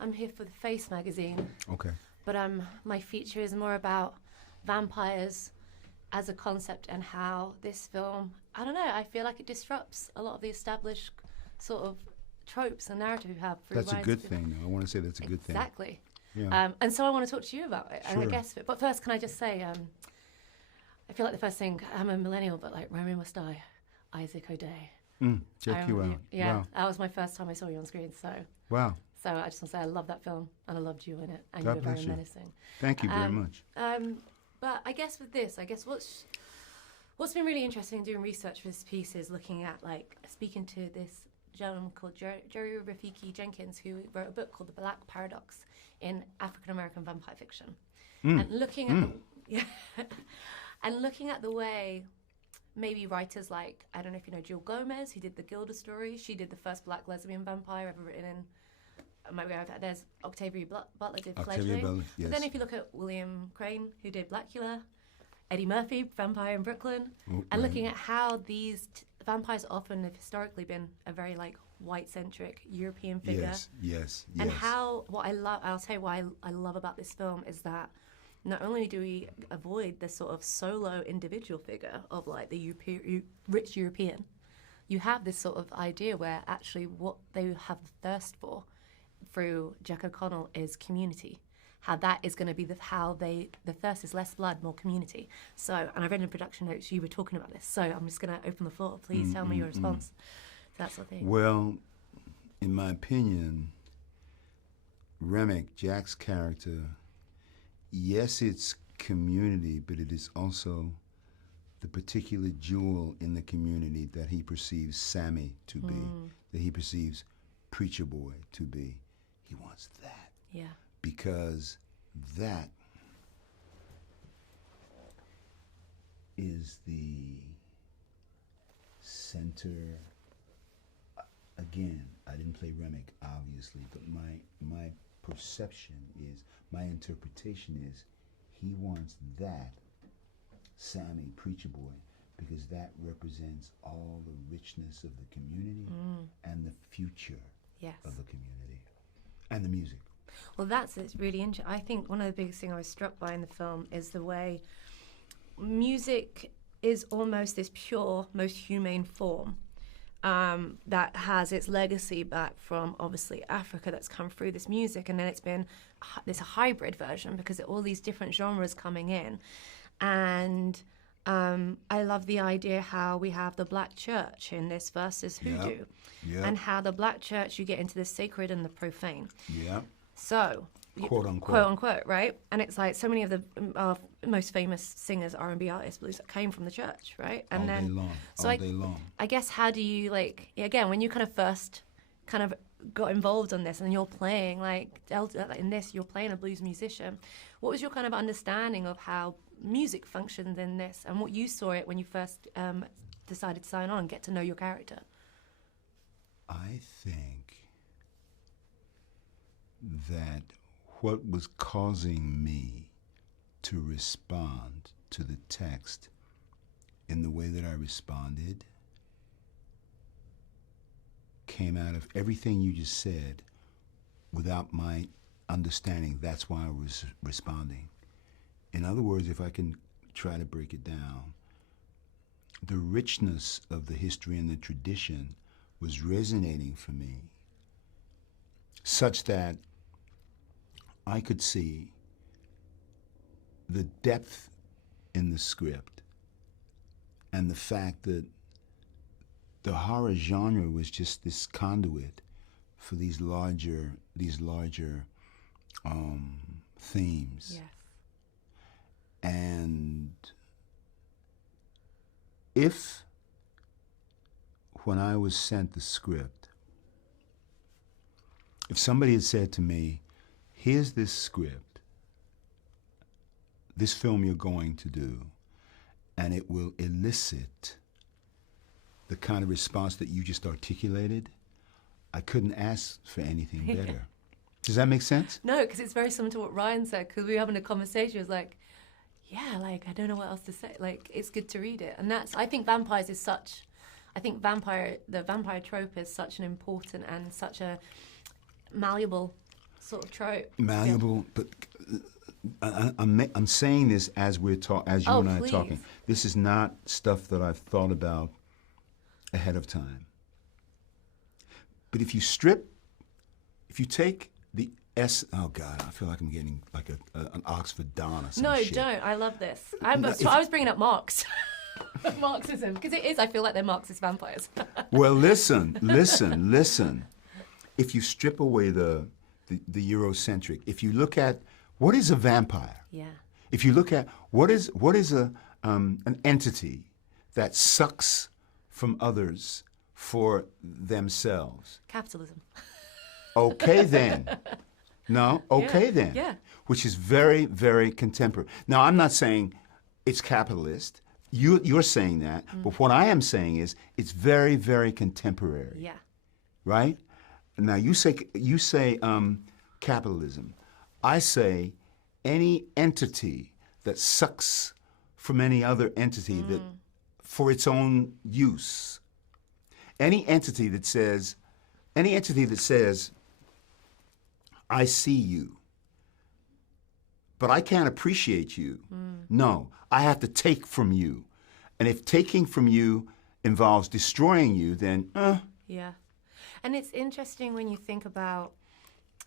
I'm here for the Face magazine. Okay. But my feature is more about vampires as a concept and how this film, I don't know, I feel like it disrupts a lot of the established sort of tropes and narrative we have. That's a good thing, though. I want to say that's a good thing. Exactly. Yeah. And so I want to talk to you about it, Sure. and I guess. But first, can I just say, I feel like the first thing, I'm a millennial, but like Romeo Must Die, Isaac O'Day. Check you out. Yeah, Wow. that was my first time I saw you on screen. So Wow. I just want to say I love that film, and I loved you in it, and God you were very bless you. menacing. Thank you very much. But I guess with this, what's been really interesting doing research for this piece is looking at, like, speaking to this gentleman called Jerry Rafiki Jenkins, who wrote a book called The Black Paradox in African American Vampire Fiction, and looking at and looking at the way maybe writers like, I don't know if you know Jill Gomez, who did the Gilda story. She did the first black lesbian vampire ever written in. There's Octavia Butler did Fledgling. Butler, yes. But then if you look at William Crane, who did Blackula, Eddie Murphy, Vampire in Brooklyn, and looking at how these vampires often have historically been a very like white-centric European figure. Yes. And how I'll tell you why I love about this film is that not only do we avoid this sort of solo individual figure of like the rich European, you have this sort of idea where actually what they have thirst for through Jack O'Connell is community. How that is going to be the thirst is less blood, more community. So, and I read in production notes you were talking about this. So I'm just going to open the floor. Please tell me your response to that sort of thing. Well, in my opinion, Remick, Jack's character, yes, it's community, but it is also the particular jewel in the community that he perceives Sammy to be, that he perceives Preacher Boy to be. He wants that. Yeah. Because that is the center. Again, I didn't play Remick, obviously, but my perception is, my interpretation is, he wants that Sammy, Preacher Boy, because that represents all the richness of the community and the future of the community and the music. Well, it's really interesting. I think one of the biggest things I was struck by in the film is the way music is almost this pure, most humane form that has its legacy back from, obviously, Africa that's come through this music. And then it's been this hybrid version because all these different genres coming in. And I love the idea how we have the black church in this versus hoodoo. Yep. And how the black church, you get into the sacred and the profane. Yeah. So, quote unquote. Quote unquote, right? And it's like so many of the most famous singers, R&B artists, blues, came from the church, right? And all day long. I guess how do you again when you kind of first kind of got involved on this and you're playing in this, you're playing a blues musician. What was your kind of understanding of how music functions in this, and what you saw it when you first decided to sign on and get to know your character? I think that what was causing me to respond to the text in the way that I responded came out of everything you just said without my understanding that's why I was responding. In other words, if I can try to break it down, the richness of the history and the tradition was resonating for me such that I could see the depth in the script and the fact that the horror genre was just this conduit for these larger themes. Yes. And if, when I was sent the script, if somebody had said to me, here's this script, this film you're going to do, and it will elicit the kind of response that you just articulated, I couldn't ask for anything better. Does that make sense? No, because it's very similar to what Ryan said, because we were having a conversation. It was like, yeah, I don't know what else to say. It's good to read it. And I think vampires is such, the vampire trope is such an important and such a malleable sort of trope. Malleable, but I'm saying this as you and I are talking. This is not stuff that I've thought about ahead of time. But if you take the oh God, I feel like I'm getting like an Oxford Don or some shit. No, don't. I love this. I was bringing up Marx. Marxism, because it is, I feel like they're Marxist vampires. Well, listen. If you strip away the Eurocentric, if you look at what is a vampire? Yeah. If you look at what is an entity that sucks from others for themselves? Capitalism. Okay then. No, okay then. Yeah. Which is very, very contemporary. Now, I'm not saying it's capitalist. You're saying that, but what I am saying is it's very, very contemporary. Yeah. Right? Now you say capitalism. I say any entity that sucks from any other entity that for its own use. Any entity that says, I see you, but I can't appreciate you. No, I have to take from you. And if taking from you involves destroying you, then Yeah. And it's interesting when you think about,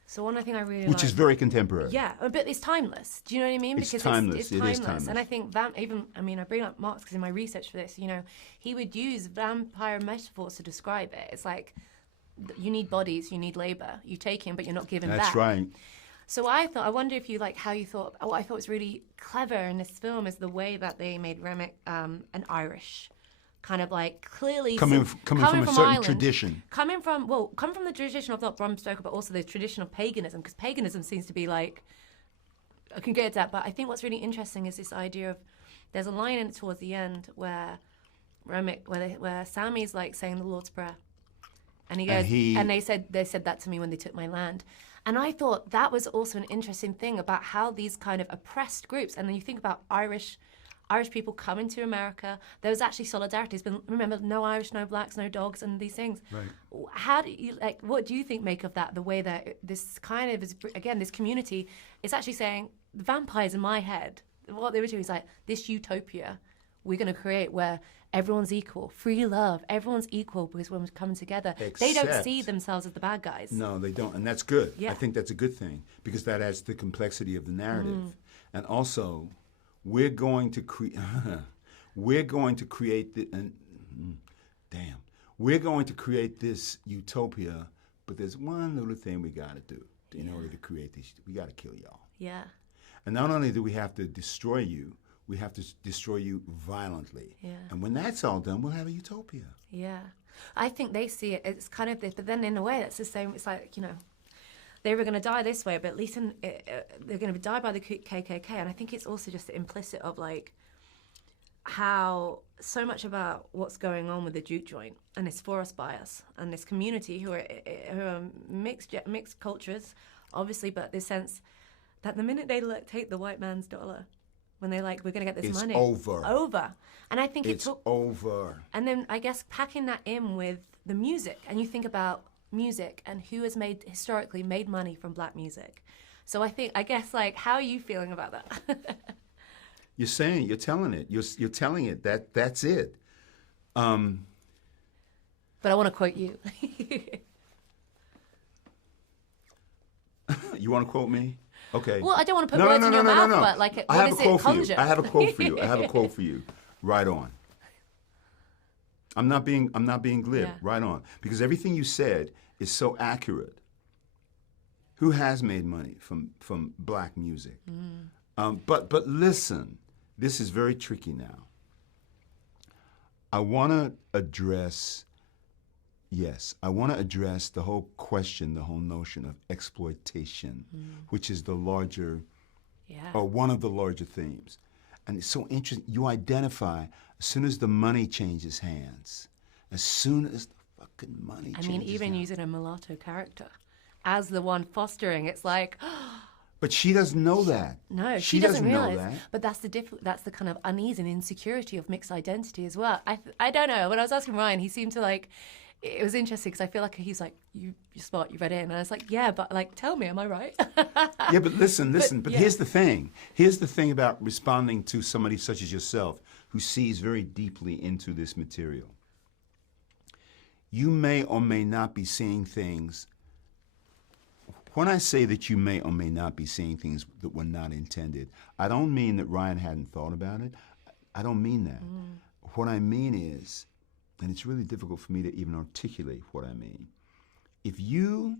so one thing I really which is very contemporary. Yeah, but it's timeless. Do you know what I mean? It's timeless. It is timeless. And I think I bring up Marx because in my research for this, he would use vampire metaphors to describe it. It's like, you need bodies, you need labor. You take him, but you're not giving back. That's right. So I wonder if you how you thought, what I thought was really clever in this film is the way that they made Remick an Irish, kind of like clearly coming from a certain Ireland, tradition. Coming from the tradition of not Bram Stoker, but also the tradition of paganism, because paganism seems to be like, I can get into that, but I think what's really interesting is this idea of, there's a line in it towards the end where Remick, where Sammy's like saying the Lord's Prayer. And he goes, and they said that to me when they took my land. And I thought that was also an interesting thing about how these kind of oppressed groups, and then you think about Irish people coming to America, there was actually solidarity. It's been, remember, no Irish, no blacks, no dogs, and these things. Right. How do you, what do you think make of that, the way that this kind of is, again, this community is actually saying, the vampires in my head, what they were doing is like, this utopia we're going to create where everyone's equal, free love, everyone's equal because we're coming together. They don't see themselves as the bad guys. No, they don't, and that's good. Yeah. I think that's a good thing because that adds to the complexity of the narrative. And also, we're going to create this utopia, but there's one little thing we got to do in order to create this. We got to kill y'all. Yeah. And not only do we have to destroy you, we have to destroy you violently. Yeah. And when that's all done, we'll have a utopia. Yeah. I think they see it, it's kind of this, but then in a way that's the same, it's like, they were going to die this way, but at least they're going to die by the KKK. And I think it's also just the implicit of like how so much about what's going on with the juke joint and this for us by us and this community who are mixed cultures, obviously, but this sense that the minute they take the white man's dollar, when they're like, we're going to get this money. It's over. And I think it's over. And then I guess packing that in with the music, and you think about music and who has historically made money from black music. So I guess like, how are you feeling about that? You're telling it. You're telling it. That's it. But I want to quote you. You want to quote me? Okay. Well, I don't want to put words in your mouth, but like, what is it conjure? I have a quote for you. Right on. I'm not being glib. Yeah. Right on. Because everything you said is so accurate. Who has made money from black music? But listen, this is very tricky now. I want to address the whole question, the whole notion of exploitation, which is the larger, or one of the larger themes. And it's so interesting. You identify as soon as the money changes hands, as soon as the fucking money changes hands. Even using a mulatto character as the one fostering, it's like... But she doesn't know that. No, she doesn't realize. Know that. But that's the kind of unease and insecurity of mixed identity as well. I don't know. When I was asking Ryan, he seemed to like... it was interesting because I feel like he's like, you're smart, you read it. And I was like, yeah, but like, tell me, am I right? Yeah, but listen. But yeah. here's the thing. Here's the thing about responding to somebody such as yourself who sees very deeply into this material. You may or may not be seeing things. When I say that you may or may not be seeing things that were not intended, I don't mean that Ryan hadn't thought about it. I don't mean that. What I mean is, and it's really difficult for me to even articulate what I mean. If you,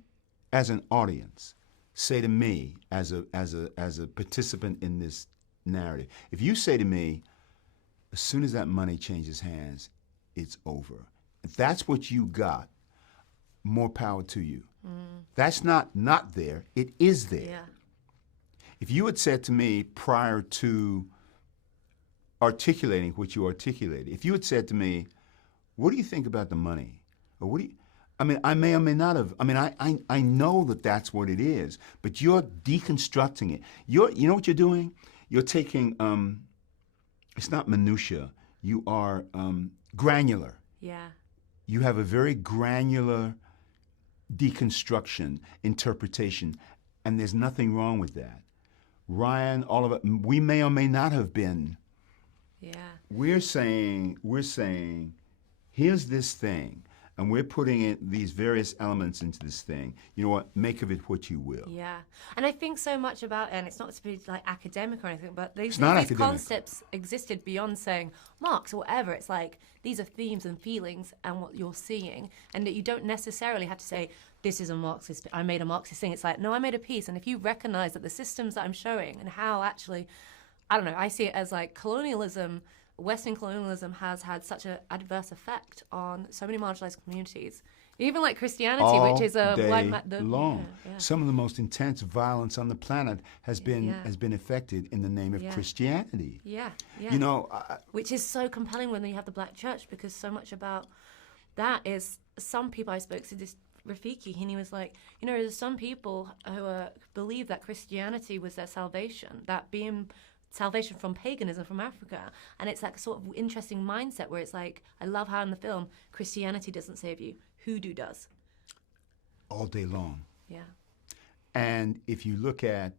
as an audience, say to me, as a participant in this narrative, if you say to me, as soon as that money changes hands, it's over. If that's what you got, more power to you. That's not there, it is there. Yeah. If you had said to me prior to articulating what you articulated, if you had said to me, what do you think about the money? Or what do you, I mean, I may or may not have, I know that that's what it is, but you're deconstructing it. You know what you're doing? You're taking, it's not minutia, you are granular. Yeah. You have a very granular deconstruction, interpretation, and there's nothing wrong with that. Ryan, all of it, we may or may not have been. Yeah. We're saying, here's this thing, and we're putting in these various elements into this thing. You know what? Make of it what you will. Yeah. And I think so much about, and it's not to be like academic or anything, but these concepts existed beyond saying Marx or whatever. It's like, these are themes and feelings and what you're seeing, and that you don't necessarily have to say, this is a Marxist, I made a Marxist thing. It's like, no, I made a piece. And if you recognize that the systems that I'm showing and how actually, I don't know, I see it as like colonialism, Western colonialism has had such an adverse effect on so many marginalized communities. Even like Christianity, all which is a day long. Yeah. Some of the most intense violence on the planet has been effected in the name of Christianity. Yeah, yeah. You know, which is so compelling when you have the Black Church, because so much about that is, some people, I spoke to this Rafiki, and he was like, you know, there's some people who believe that Christianity was their salvation, that being salvation from paganism from Africa. And it's that sort of interesting mindset where it's like, I love how in the film, Christianity doesn't save you, hoodoo does. All day long. Yeah. And if you look at,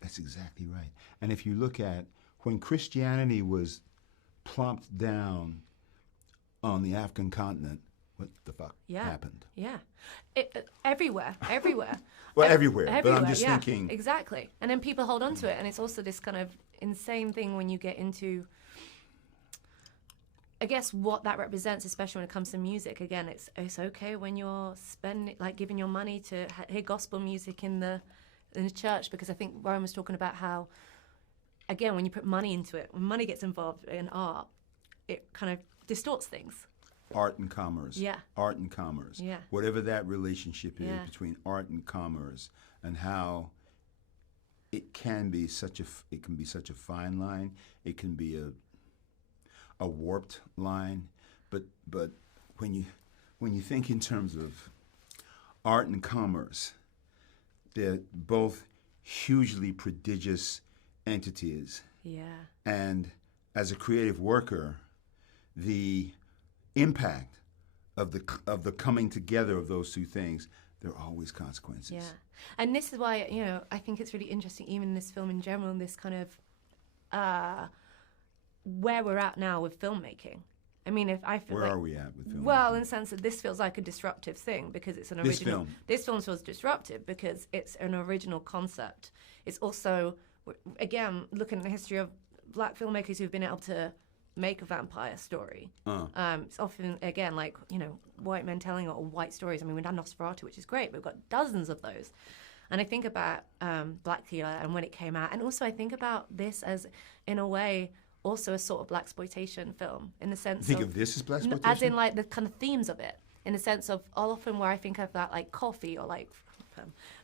that's exactly right. And if you look at when Christianity was plopped down on the African continent, what the fuck happened? Yeah. Everywhere. Well, everywhere. But I'm just yeah, thinking. Exactly. And then people hold on to it. And it's also this kind of insane thing when you get into, I guess, what that represents, especially when it comes to music. Again, it's okay when you're giving your money to hear gospel music in the church, because I think Ryan was talking about how, again, when you put money into it, when money gets involved in art, it kind of distorts things. Art and commerce. Yeah. Art and commerce. Yeah. Whatever that relationship is between art and commerce, and how it can be such a fine line. It can be a warped line. But when you think in terms of art and commerce, they're both hugely prodigious entities. Yeah. And as a creative worker, the impact of the coming together of those two things, there are always consequences. Yeah. And this is why, you know, I think it's really interesting, even in this film in general, this kind of where we're at now with filmmaking. I mean, if I feel where like, are we at with filmmaking? Well, in the sense that this feels like a disruptive thing because it's an original. This film feels disruptive because it's an original concept. It's also, again, looking at the history of Black filmmakers who've been able to make a vampire story. It's often, again, like, you know, white men telling or white stories. I mean, we've done Nosferatu, which is great. We've got dozens of those. And I think about Black Theatre and when it came out. And also I think about this as, in a way, also a sort of blaxploitation film, in the sense of this as blaxploitation? As in, like, the kind of themes of it, in the sense of often where I think of that, like, coffee or, like,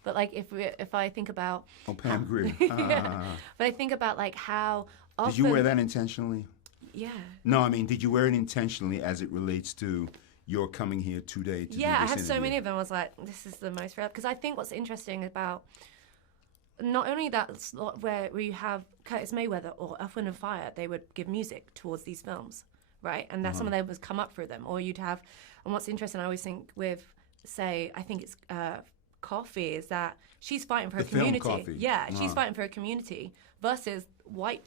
but, like, if I think about... Oh, Pam Grier. But I think about, like, how often... Did you wear that intentionally? Yeah. No, I mean, did you wear it intentionally as it relates to your coming here today to do this I have interview? so many of them. I was like, this is the most real. Because I think what's interesting about not only that slot where you have Curtis Mayweather or Earth, Wind & Fire, they would give music towards these films, right? And that some of them was come up through them. Or you'd have, and what's interesting, I always think with, say, I think it's Coffee, is that she's fighting for her community. Film Coffee. Yeah, she's fighting for her community versus white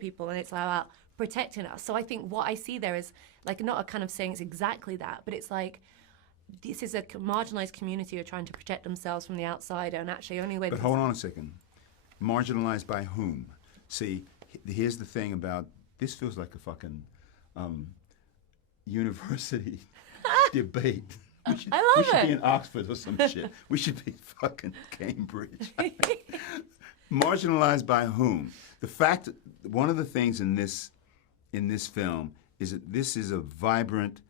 people, and it's about protecting us. So I think what I see there is like not a kind of saying it's exactly that, but it's like this is a marginalized community who are trying to protect themselves from the outsider, and actually only way. But hold on a second. Marginalized by whom? See, here's the thing about this. Feels like a fucking university debate. We should be in Oxford or some shit. We should be fucking Cambridge. Marginalized by whom? The fact, one of the things in this film is that this is a vibrant,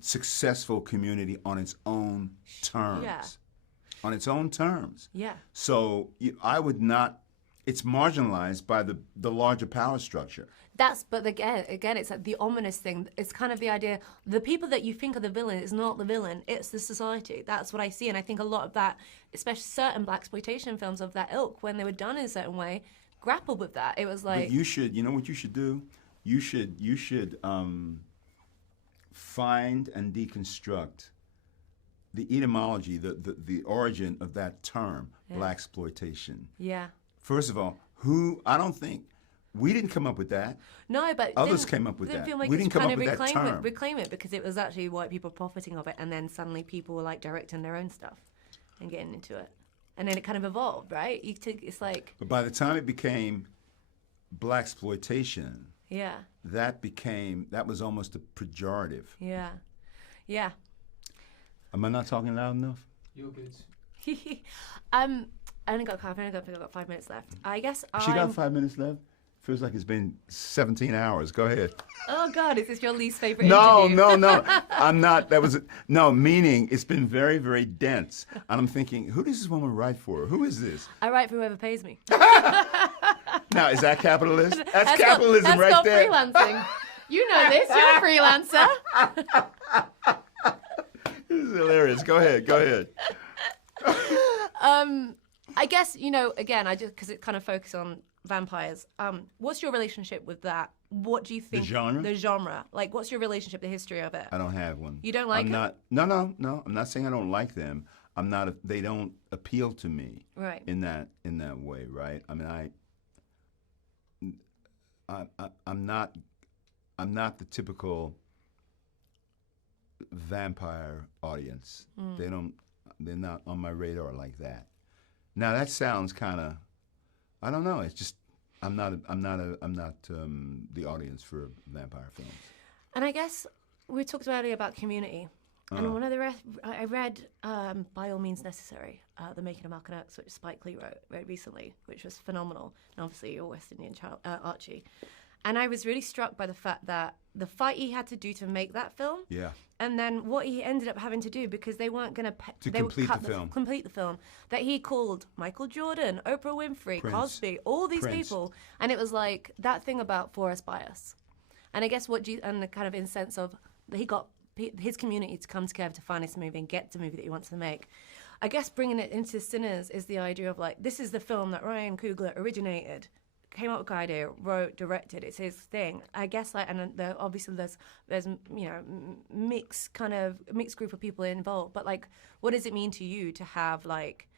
successful community on its own terms. Yeah. On its own terms. Yeah. So I would not. It's marginalized by the larger power structure. But again, it's like the ominous thing. It's kind of the idea, the people that you think are the villain is not the villain, it's the society. That's what I see, and I think a lot of that, especially certain blaxploitation films of that ilk, when they were done in a certain way, grappled with that. It was like... But you know what you should do? You should find and deconstruct the etymology, the origin of that term, blaxploitation. Yeah. First of all, I don't think... We didn't come up with that. No, but others came up with that. Filmmakers We didn't come up with that term. Reclaim it because it was actually white people profiting of it, and then suddenly people were like directing their own stuff and getting into it, and then it kind of evolved, right? It's like. But by the time it became blaxploitation, yeah, that was almost a pejorative. Yeah, yeah. Am I not talking loud enough? You're good. I've only got 5 minutes left. I guess She got 5 minutes left. Feels like it's been 17 hours. Go ahead. Oh God, is this your least favorite No, interview? no. I'm not. Meaning it's been very, very dense. And I'm thinking, who does this woman write for? Who is this? I write for whoever pays me. Now, is that capitalist? That's capitalism right there. That's not freelancing. You know this. You're a freelancer. This is hilarious. Go ahead. I guess, again, because it kind of focuses on vampires. What's your relationship with that? What do you think? The genre. Like, what's your relationship, the history of it? I don't have one. You don't like it? No. I'm not saying I don't like them. They don't appeal to me. Right. In that way, right? I mean, I'm not the typical vampire audience. They're not on my radar like that. Now that sounds kind of, I don't know. It's just I'm not the audience for vampire films. And I guess we talked earlier about community. And one of the I read By All Means Necessary, The Making of Malcolm X, which Spike Lee wrote recently, which was phenomenal. And obviously you're West Indian child, Archie. And I was really struck by the fact that the fight he had to do to make that film, and then what he ended up having to do, because they weren't going to complete the film, that he called Michael Jordan, Oprah Winfrey, Prince. Cosby, all these people, and it was like that thing about forest bias. And I guess and the kind of in sense of he got his community to come together to find this movie and get the movie that he wants to make. I guess bringing it into Sinners is the idea of like, this is the film that Ryan Coogler originated, came up with the idea, wrote, directed. It's his thing. I guess obviously there's mixed group of people involved. But like, what does it mean to you to have like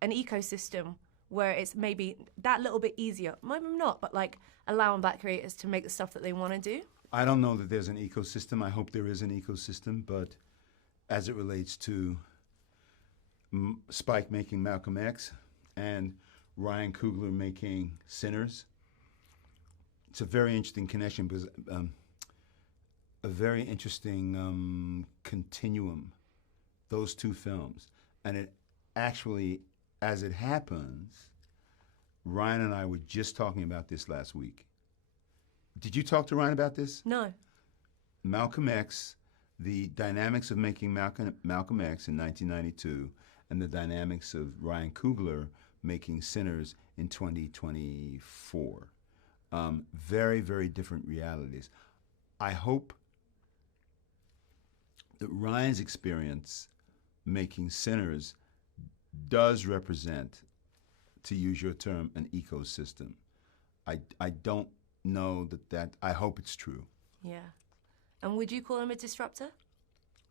an ecosystem where it's maybe that little bit easier, maybe not, but like allowing Black creators to make the stuff that they want to do? I don't know that there's an ecosystem. I hope there is an ecosystem, but as it relates to Spike making Malcolm X and Ryan Coogler making Sinners, it's a very interesting connection because a very interesting continuum, those two films. And it actually, as it happens, Ryan and I were just talking about this last week. Did you talk to Ryan about this? No. Malcolm X, the dynamics of making Malcolm X in 1992 and the dynamics of Ryan Coogler making Sinners in 2024. Very, very different realities. I hope that Ryan's experience making Sinners does represent, to use your term, an ecosystem. I don't know that I hope it's true. Yeah. And would you call him a disruptor?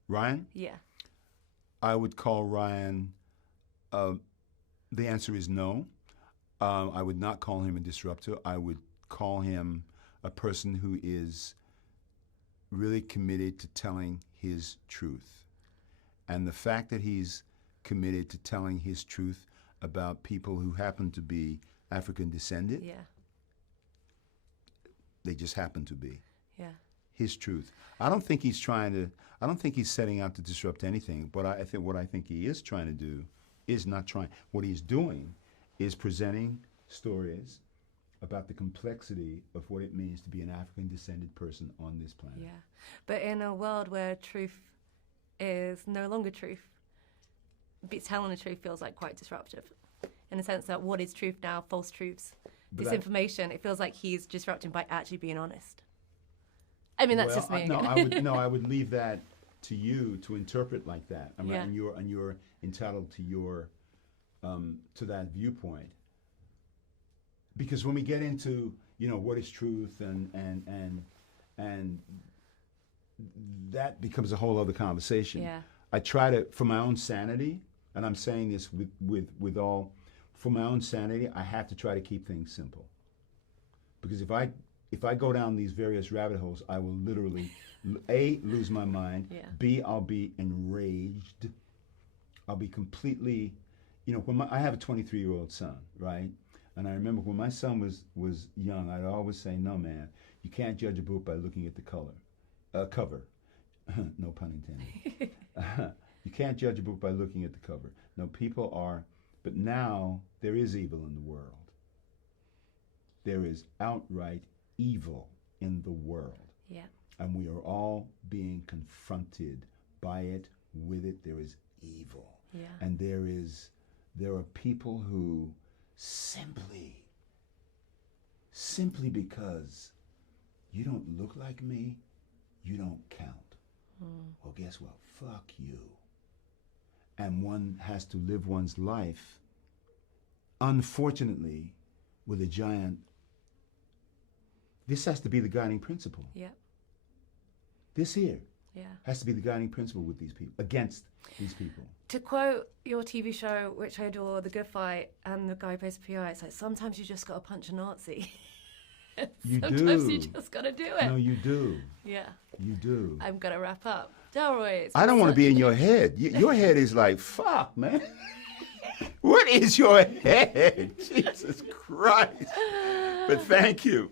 Ryan? Yeah. I would call Ryan, the answer is no. I would not call him a disruptor. I would call him a person who is really committed to telling his truth. And the fact that he's committed to telling his truth about people who happen to be African descended, Yeah. they just happen to be. Yeah. His truth. I don't think he's setting out to disrupt anything, but I think what I think he is trying to do is not trying. What he's doing is presenting stories about the complexity of what it means to be an African descended person on this planet. Yeah. But in a world where truth is no longer truth, telling the truth feels like quite disruptive. In the sense that what is truth now, false truths, disinformation, it feels like he's disrupting by actually being honest. I mean, that's just me. I would leave that to you to interpret like that. Yeah. And you're entitled to your to that viewpoint. Because when we get into, what is truth and that becomes a whole other conversation. Yeah. I try to, for my own sanity, and I'm saying this with all, for my own sanity, I have to try to keep things simple. Because if I go down these various rabbit holes, I will literally, A, lose my mind, Yeah. B, I'll be enraged. I'll be completely, I have a 23-year-old son, right? And I remember when my son was young, I'd always say, no, man, you can't judge a book by looking at the cover. No pun intended. You can't judge a book by looking at the cover. No, people are, but now there is evil in the world. There is outright evil in the world. Yeah. And we are all being confronted by it, with it. There is evil. Yeah. And there are people who simply because you don't look like me, you don't count. Well, guess what? Fuck you. And one has to live one's life, unfortunately, with a giant. This has to be the guiding principle. Yeah. This here Yeah. has to be the guiding principle with these people, against these people. To quote your TV show, which I adore, The Good Fight, and the guy who plays PI, it's like, sometimes you just got to punch a Nazi. Sometimes you just got to do it. No, you do. Yeah. You do. I'm going to wrap up. Delroy, I don't want to be in your head. Your head is like, fuck, man. What is your head? Jesus Christ. But thank you.